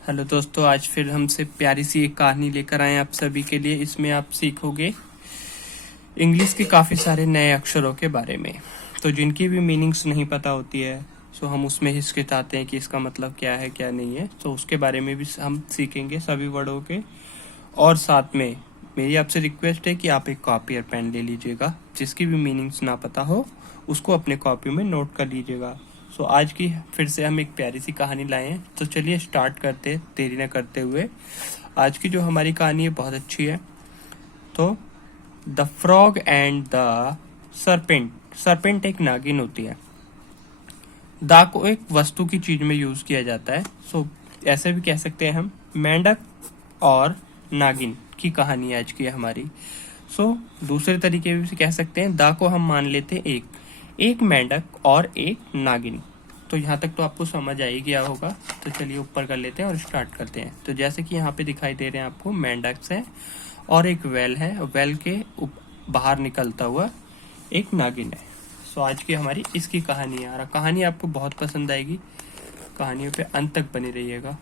Hello दोस्तों, आज फिर हमसे प्यारी सी एक कहानी लेकर आए आप सभी के लिए। इसमें आप सीखोगे इंग्लिश के काफ़ी सारे नए अक्षरों के बारे में, तो जिनकी भी मीनिंग्स नहीं पता होती है सो हम उसमें हिचकिचाते हैं कि इसका मतलब क्या है क्या नहीं है। तो उसके बारे में भी हम सीखेंगे सभी वर्डों के। और साथ में मेरी आपसे रिक्वेस्ट है कि आप एक कॉपी और पेन ले लीजिएगा। जिसकी भी मीनिंग्स ना पता हो उसको अपने कॉपी में नोट कर लीजिएगा। सो आज की फिर से हम एक प्यारी सी कहानी लाए हैं, तो चलिए स्टार्ट करते देरी न करते हुए। आज की जो हमारी कहानी है बहुत अच्छी है। तो the frog and the serpent. Serpent एक नागिन होती है। दा को एक वस्तु की चीज में यूज किया जाता है। सो ऐसे भी कह सकते हैं हम मेंढक और नागिन की कहानी आज की है हमारी। सो दूसरे तरीके भी कह सकते हैं, दा को हम मान लेते हैं एक मेंढक और एक नागिन। तो यहाँ तक तो आपको समझ आ ही गया होगा। तो चलिए ऊपर कर लेते हैं और स्टार्ट करते हैं। तो जैसे कि यहाँ पे दिखाई दे रहे हैं आपको मेंढक है और एक वेल है, वेल के बाहर निकलता हुआ एक नागिन है। सो आज की हमारी इसकी कहानी है और कहानी आपको बहुत पसंद आएगी। कहानियों पे अंत तक बने रहिएगा।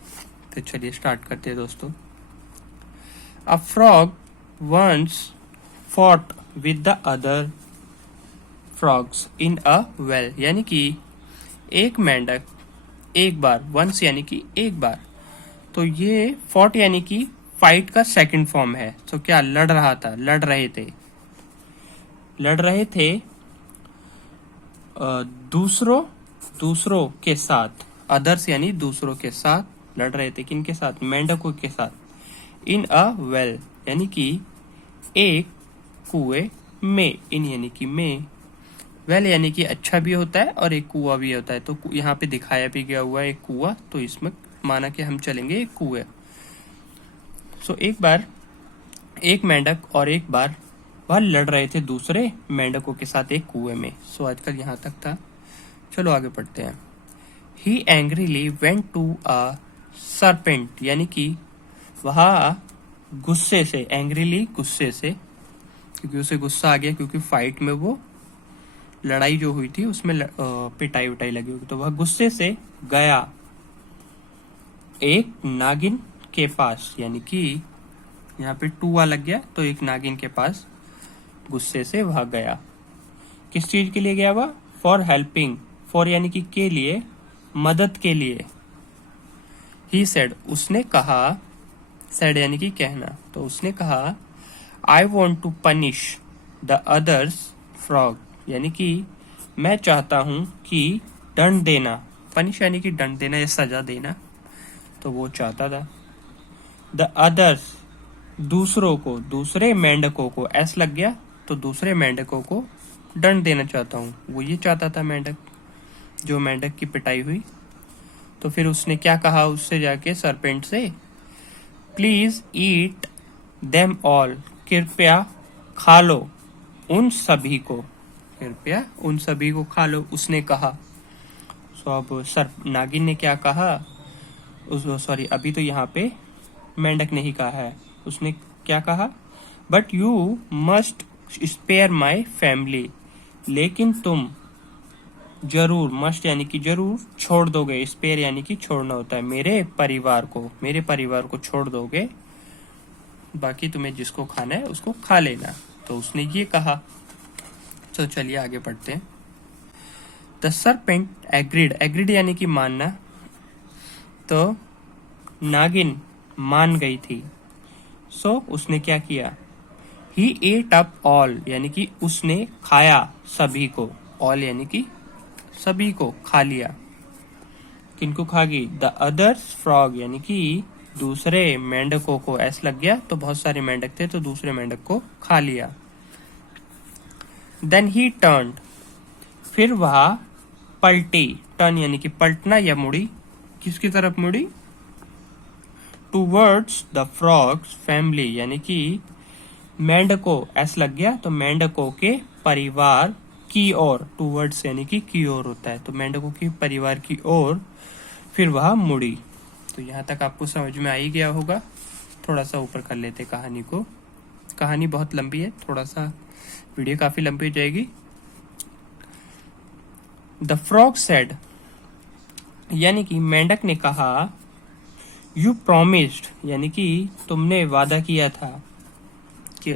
तो चलिए स्टार्ट करते हैं दोस्तों। A frog once fought with the other frogs in a well, यानी कि एक मेंढक एक बार, वंस यानी कि एक बार, तो ये फॉट यानी कि फाइट का सेकंड फॉर्म है। तो क्या लड़ रहा था, लड़ रहे थे दूसरों के साथ। अदर्स यानी दूसरों के साथ लड़ रहे थे। किनके साथ? मेंढकों के साथ। इन अ वेल यानी कि एक कुएं में। इन यानी कि में, वेल यानी कि अच्छा भी होता है और एक कुआ भी होता है। तो यहाँ पे दिखाया भी गया हुआ है एक कुआ, तो इसमें माना कि हम चलेंगे एक कुएं। सो एक बार एक मेंढक और एक बार वह लड़ रहे थे दूसरे मेंढकों के साथ एक कुएं में। सो आजकल यहाँ तक था। चलो आगे पढ़ते हैं। ही angrily went to a serpent, यानी कि वह गुस्से से, एंग्रीली गुस्से से, क्योंकि उसे गुस्सा आ गया क्योंकि फाइट में वो लड़ाई जो हुई थी उसमें पिटाई उटाई लगी होगी। तो वह गुस्से से गया एक नागिन के पास, यानी कि यहाँ पे टूआ लग गया तो एक नागिन के पास गुस्से से वह गया। किस चीज के लिए गया वह? For helping. फॉर यानी कि के लिए, मदद के लिए। ही सेड, उसने कहा, सेड यानी कि कहना, तो उसने कहा I want to punish the others frog, यानी कि मैं चाहता हूं कि दंड देना। पनिश यानी कि दंड देना या सजा देना, तो वो चाहता था। द अदर्स, दूसरों को, दूसरे मेंढकों को, एस लग गया तो दूसरे मेंढकों को दंड देना चाहता हूँ। वो ये चाहता था मेंढक, जो मेंढक की पिटाई हुई। तो फिर उसने क्या कहा उससे जाके, सरपेंट से, प्लीज ईट देम ऑल, कृपया खा लो उन सभी को, कृपया उन सभी को खा लो, उसने कहा। सो अब नागिन ने क्या कहा, सॉरी अभी तो यहाँ पे मेंढक ने ही कहा है। उसने क्या कहा, but you must spare my family, लेकिन तुम जरूर, मस्ट यानी कि जरूर, छोड़ दोगे, स्पेयर यानी कि छोड़ना होता है, मेरे परिवार को छोड़ दोगे, बाकी तुम्हें जिसको खाना है उसको खा लेना। तो उसने ये कहा। तो चलिए आगे पढ़ते हैं। द सरपेंट एग्रीड, एग्रीड यानी कि मानना, तो नागिन मान गई थी। सो उसने क्या किया, ही एट अप ऑल, यानी कि उसने खाया सभी को, ऑल यानी कि सभी को खा लिया। किनको खा गई? द अदर्स फ्रॉग, यानी कि दूसरे मेंढकों को, ऐसा लग गया तो बहुत सारे मेंढक थे तो दूसरे मेंढक को खा लिया। देन ही टर्न, फिर वह पलटी, टर्न यानी कि पलटना या मुड़ी, किसकी तरफ मुड़ी? टूवर्ड्स द फ्रॉग्स फैमिली, यानी कि मेंढकों, ऐसा लग गया तो मेंढकों के परिवार की ओर, टूवर्ड्स यानी कि की ओर होता है, तो मेंढकों के परिवार की ओर फिर वह मुड़ी। तो यहाँ तक आपको समझ में आ ही गया होगा। थोड़ा सा ऊपर कर लेते कहानी को। कहानी बहुत लंबी है, थोड़ा सा वीडियो काफी लंबी हो जाएगी। द फ्रॉग सेड, यानी कि मेंढक ने कहा, यू प्रोमिस्ड यानी कि तुमने वादा किया था कि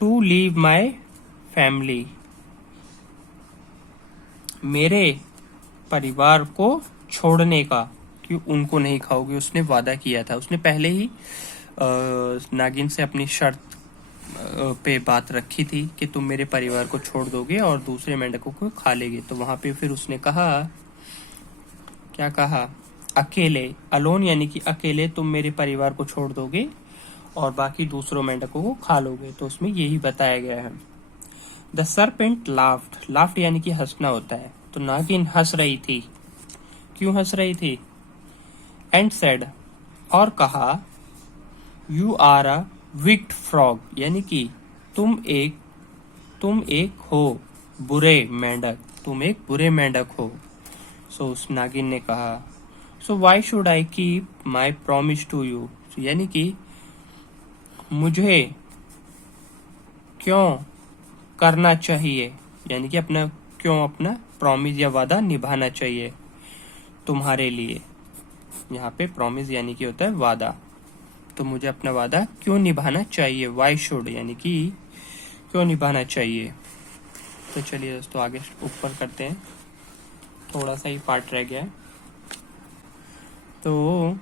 टू लीव माई फैमिली, मेरे परिवार को छोड़ने का, कि उनको नहीं खाओगे, उसने वादा किया था। उसने पहले ही नागिन से अपनी शर्त पे बात रखी थी कि तुम मेरे परिवार को छोड़ दोगे और दूसरे मेंढकों को खा लेगे। तो वहां पे फिर उसने कहा, क्या कहा, अकेले, अलोन यानी कि अकेले तुम मेरे परिवार को छोड़ दोगे और बाकी दूसरों मेंढकों को खा लोगे। तो उसमें यही बताया गया है। द सर्पेंट लाफ्ड, लाफ्ड यानी कि हंसना होता है। तो नागिन हंस रही थी। क्यों हंस रही थी? एंड सेड, और कहा, you are a wicked frog यानी कि तुम एक हो बुरे मेंढक, तुम एक बुरे मेंढक हो। सो उस नागिन ने कहा, so why should I keep my promise to you, यानी कि मुझे क्यों करना चाहिए, यानी कि अपना प्रॉमिस या वादा निभाना चाहिए तुम्हारे लिए। यहाँ पे प्रॉमिस यानी कि होता है वादा। तो मुझे अपना वादा क्यों निभाना चाहिए, वाई शुड यानी कि क्यों निभाना चाहिए। तो चलिए दोस्तों आगे ऊपर करते हैं, थोड़ा सा ही पार्ट रह गया है। तो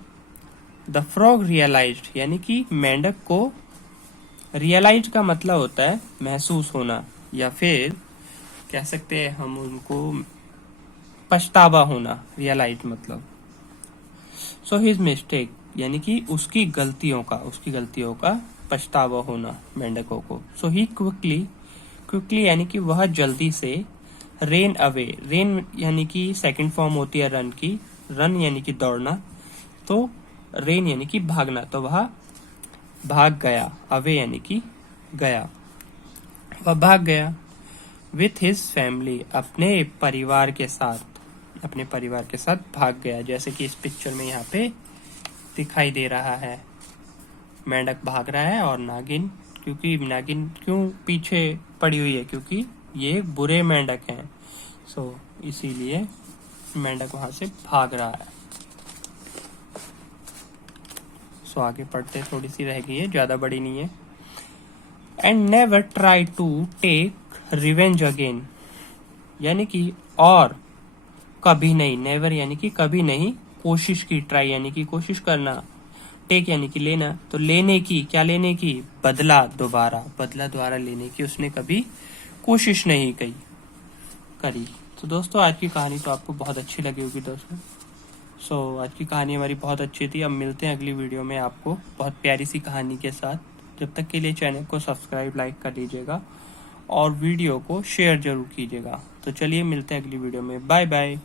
द फ्रॉग रियलाइज्ड यानी कि मेंढक को, रियलाइज का मतलब होता है महसूस होना, या फिर कह सकते हैं हम उनको पछतावा होना, रियलाइज मतलब। सो हिज मिस्टेक यानी कि उसकी गलतियों का पछतावा होना मेंढकों को। सो ही क्विकली यानी कि वह जल्दी से, रेन अवे, रेन यानी कि सेकंड फॉर्म होती है रन की, रन यानी कि दौड़ना, तो रेन यानी कि भागना, तो वह भाग गया, अवे यानी कि गया, वह भाग गया। विथ हिज फैमिली, अपने परिवार के साथ भाग गया, जैसे कि इस पिक्चर में यहाँ पे दिखाई दे रहा है। मेंढक भाग रहा है और नागिन क्यों पीछे पड़ी हुई है, क्योंकि ये बुरे मेंढक हैं। सो इसीलिए मेंढक वहां से भाग रहा है। सो आगे पढ़ते, थोड़ी सी रह गई है, ज्यादा बड़ी नहीं है। And never try to take revenge again यानी कि और कभी नहीं, नेवर यानी कि कभी नहीं, कोशिश की, ट्राई यानी कि कोशिश करना, टेक यानी कि लेना, तो लेने की, क्या लेने की, बदला दोबारा लेने की उसने कभी कोशिश नहीं करी। तो दोस्तों आज की कहानी तो आपको बहुत अच्छी लगी होगी दोस्तों। सो आज की कहानी हमारी बहुत अच्छी थी। अब मिलते हैं अगली वीडियो में आपको बहुत प्यारी सी कहानी के साथ। जब तक के लिए चैनल को सब्सक्राइब, लाइक कर लीजिएगा और वीडियो को शेयर जरूर कीजिएगा। तो चलिए मिलते हैं अगली वीडियो में, बाय बाय।